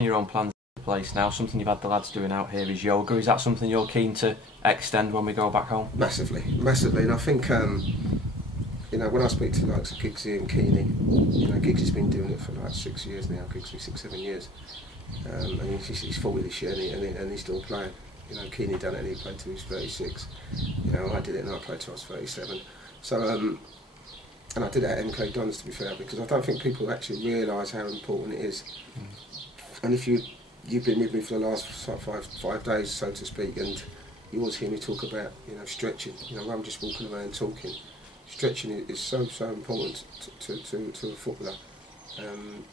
Your own plans in place now. Something you've had the lads doing out here is yoga. Is that something you're keen to extend when we go back home? Massively, massively. And I think, you know, when I speak to like Giggsy and Keeney, you know, Giggsy's been doing it for like 6 years now. Giggsy 6-7 years, and he's 40 this year, and he's still playing. You know, Keeney done it and he played till he was 36. You know, I did it and I played till I was 37. So, and I did it at MK Dons, to be fair, because I don't think people actually realise how important it is. And if you've been with me for the last five days, so to speak, and you always hear me talk about, you know, stretching. You know, I'm just walking around talking. Stretching is so important to a footballer. And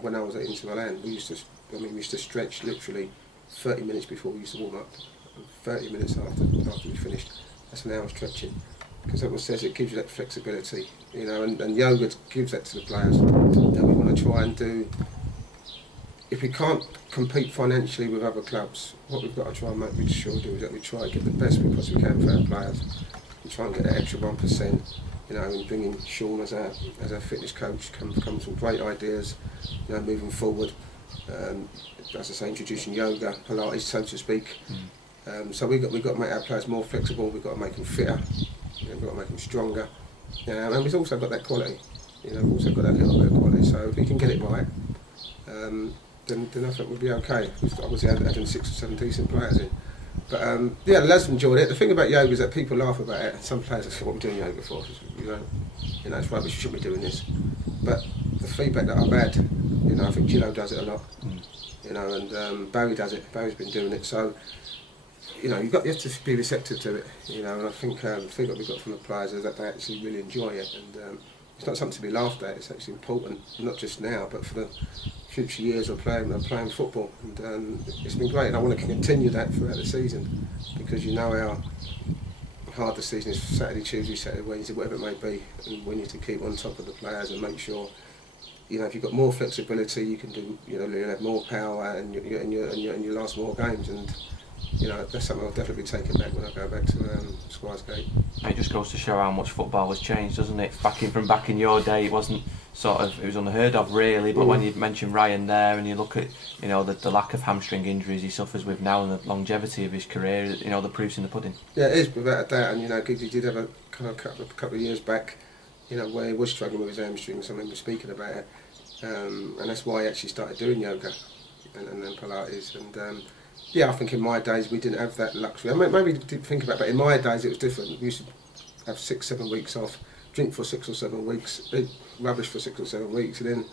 when I was at Ince, we used to stretch literally 30 minutes before we used to warm up, and 30 minutes after we finished. That's an hour stretching, because that what says it gives you that flexibility, you know, and yoga gives that to the players. That we want to try and do. If we can't compete financially with other clubs, what we've got to try and make sure do is that we try and get the best we possibly can for our players. We try and get that extra 1%, you know, and bringing Sean as our fitness coach comes some great ideas, you know, moving forward. As I say, introducing yoga, Pilates, so to speak. So we've got to make our players more flexible. We've got to make them fitter. You know, we've got to make them stronger. And we've also got that quality. You know, we've also got that little bit of quality. So if we can get it right, then I think we'll be okay. We've obviously adding 6 or 7 decent players in. But yeah, the lads enjoyed it. The thing about yoga is that people laugh about it. Some players say, "What are we doing yoga for?" You know, it's rubbish. We shouldn't be doing this. But the feedback that I've had, you know, I think Gillo does it a lot. You know, and Barry does it. Barry's been doing it. So, you know, you have to be receptive to it. You know, and I think the feedback we got from the players is that they actually really enjoy it, and it's not something to be laughed at. It's actually important, not just now, but for the future years of playing football. And it's been great, and I want to continue that throughout the season, because you know how hard the season is. Saturday, Tuesday, Saturday, Wednesday, whatever it may be, and we need to keep on top of the players and make sure, you know, if you've got more flexibility, you can do, you know, you'll have more power, and you last more games. And you know, that's something I'll definitely be taking back when I go back to Squires Gate. It just goes to show how much football has changed, doesn't it? Back in your day, it wasn't it was unheard of really. But when you mention Ryan there, and you look at, you know, the lack of hamstring injuries he suffers with now, and the longevity of his career, you know, the proof's in the pudding. Yeah, it is, without a doubt. And you know, Giggsy did have a kind of couple of years back, you know, where he was struggling with his hamstrings. I remember speaking about it, and that's why he actually started doing yoga and then Pilates. And yeah, I think in my days we didn't have that luxury. I mean, maybe didn't think about it, but in my days it was different. We used to have 6-7 weeks off, drink for 6 or 7 weeks, eat rubbish for 6 or 7 weeks, and then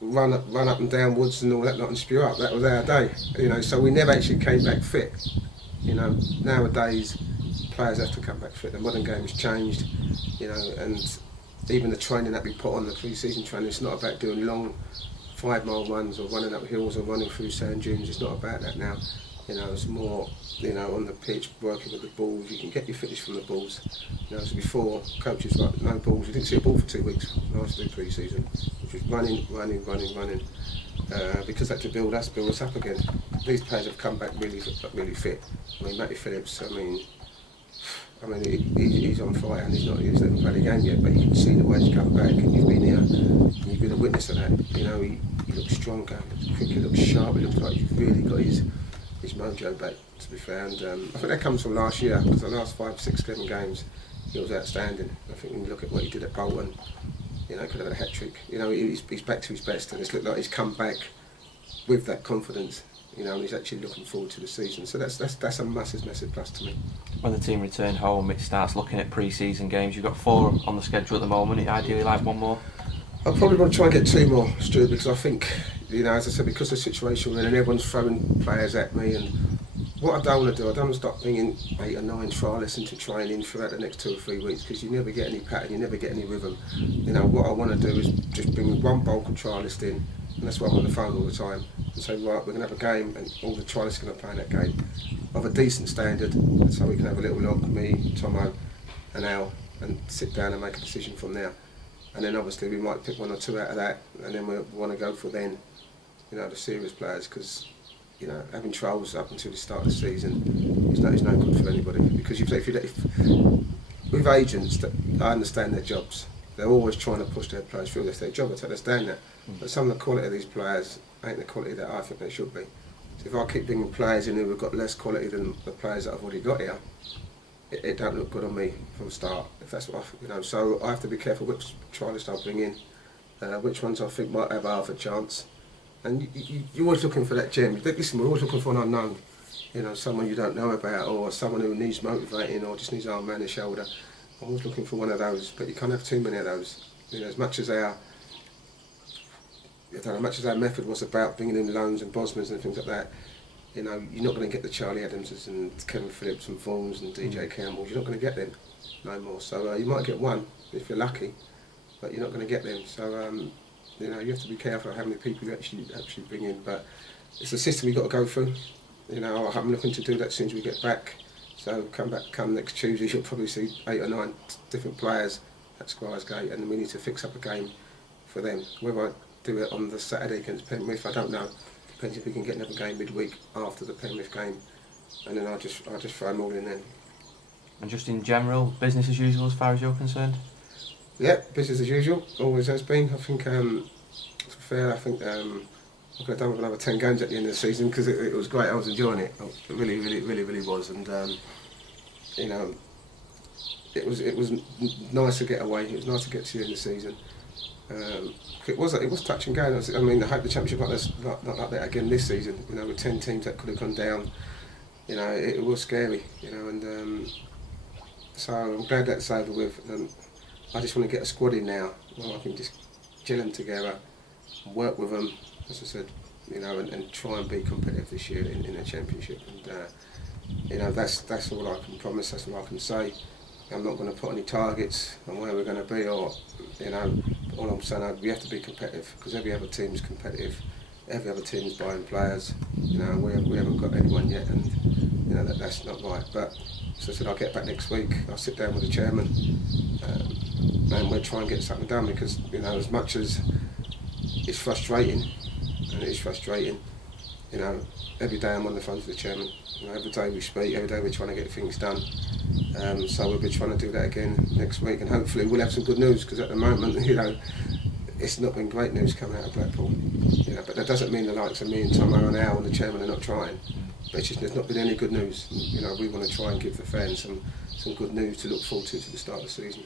run up and down woods and all that lot and spew up. That was our day, you know. So we never actually came back fit. You know, nowadays players have to come back fit. The modern game has changed, you know, and even the training that we put on, the pre-season training, it's not about doing long 5-mile runs or running up hills or running through sand dunes. It's not about that now. You know, it's more, you know, on the pitch, working with the balls. You can get your fitness from the balls. You know, as before, coaches like, no balls. You didn't see a ball for 2 weeks when I was doing pre-season, which was running, because that to build us up again. These players have come back really fit. I mean, Matty Phillips, I mean, he's on fire, and he's not even played a game yet, but you can see the way he's come back, and you've been here, and you've been a witness of that. You know, he looks stronger, he looks quick, he looks sharp, he looks like he's really got his mojo back, to be fair. And I think that comes from last year, because the last 5, 6, 7 games, he was outstanding. I think when you look at what he did at Bolton, you know, could have had a hat-trick. You know, he's back to his best, and it's looked like he's come back with that confidence. You know, and he's actually looking forward to the season. So that's a massive plus to me. When the team return home, it starts looking at pre-season games. You've got 4 on the schedule at the moment. You'd ideally like 1 more? I probably want to try and get 2 more, Stuart, because I think, you know, as I said, because of the situation we're in, and everyone's throwing players at me, and what I don't want to do, I don't want to start bringing 8 or 9 trialists into training throughout the next 2 or 3 weeks, because you never get any pattern, you never get any rhythm. You know, what I want to do is just bring 1 bulk of trialist in, and that's why I'm on the phone all the time, and say, right, we're going to have a game, and all the trialists are going to play in that game of a decent standard, so we can have a little look, me, Tomo and Al, and sit down and make a decision from there. And then obviously we might pick 1 or 2 out of that, and then we want to go for then, you know, the serious players, because, you know, having trials up until the start of the season is no good for anybody, because if with agents, that I understand their jobs, they're always trying to push their players through. That's their job, I understand that. But some of the quality of these players ain't the quality that I think they should be. So if I keep bringing players in who have got less quality than the players that I've already got here, it don't look good on me from the start. If that's what so I have to be careful which trialists I bring in, which ones I think might have half a chance. And you're always looking for that gem. Listen, we're always looking for an unknown. Someone you don't know about, or someone who needs motivating, or just needs an arm around the shoulder. I'm always looking for one of those, but you can't have too many of those. As much as our method was about bringing in loans and Bosmans and things like that, you're not going to get the Charlie Adamses and Kevin Phillips and Vaughns and DJ Campbells. You're not going to get them no more. So you might get one if you're lucky, but you're not going to get them. So you have to be careful how many people you actually bring in. But it's a system you've got to go through. I'm looking to do that as soon as we get back. So come next Tuesday, you'll probably see 8 or 9 different players at Squires Gate, and then we need to fix up a game for them. Whether I do it on the Saturday against Penrith, I don't know. Depends if we can get another game midweek after the Penrith game, and then I'll just throw them all in then. And just in general, business as usual as far as you're concerned? Yeah, business as usual, always has been. I think, to be fair, I think I could have done with another 10 games at the end of the season because it was great. I was enjoying it. It really was, and it was nice to get away. It was nice to get to the end of the season. It was touch and go. I mean, I hope the championship not like that again this season. With 10 teams that could have gone down. It was scary. And so I'm glad that's over with. I just want to get a squad in now where I can just gel them together, work with them, as I said, and try and be competitive this year in the championship. And that's all I can promise. That's all I can say. I'm not going to put any targets on where we're going to be, or all I'm saying, we have to be competitive because every other team's competitive. Every other team's buying players. We haven't got anyone yet, and that's not right. But as I said, I'll get back next week. I'll sit down with the chairman, and we'll try and get something done because as much as it's frustrating, and it is frustrating, every day I'm on the phone to the chairman. Every day we speak, every day we're trying to get things done. So we'll be trying to do that again next week, and hopefully we'll have some good news because at the moment, it's not been great news coming out of Blackpool. But that doesn't mean the likes of me and Tomo and Al and the chairman are not trying. But it's just there's not been any good news. We want to try and give the fans some good news to look forward to the start of the season.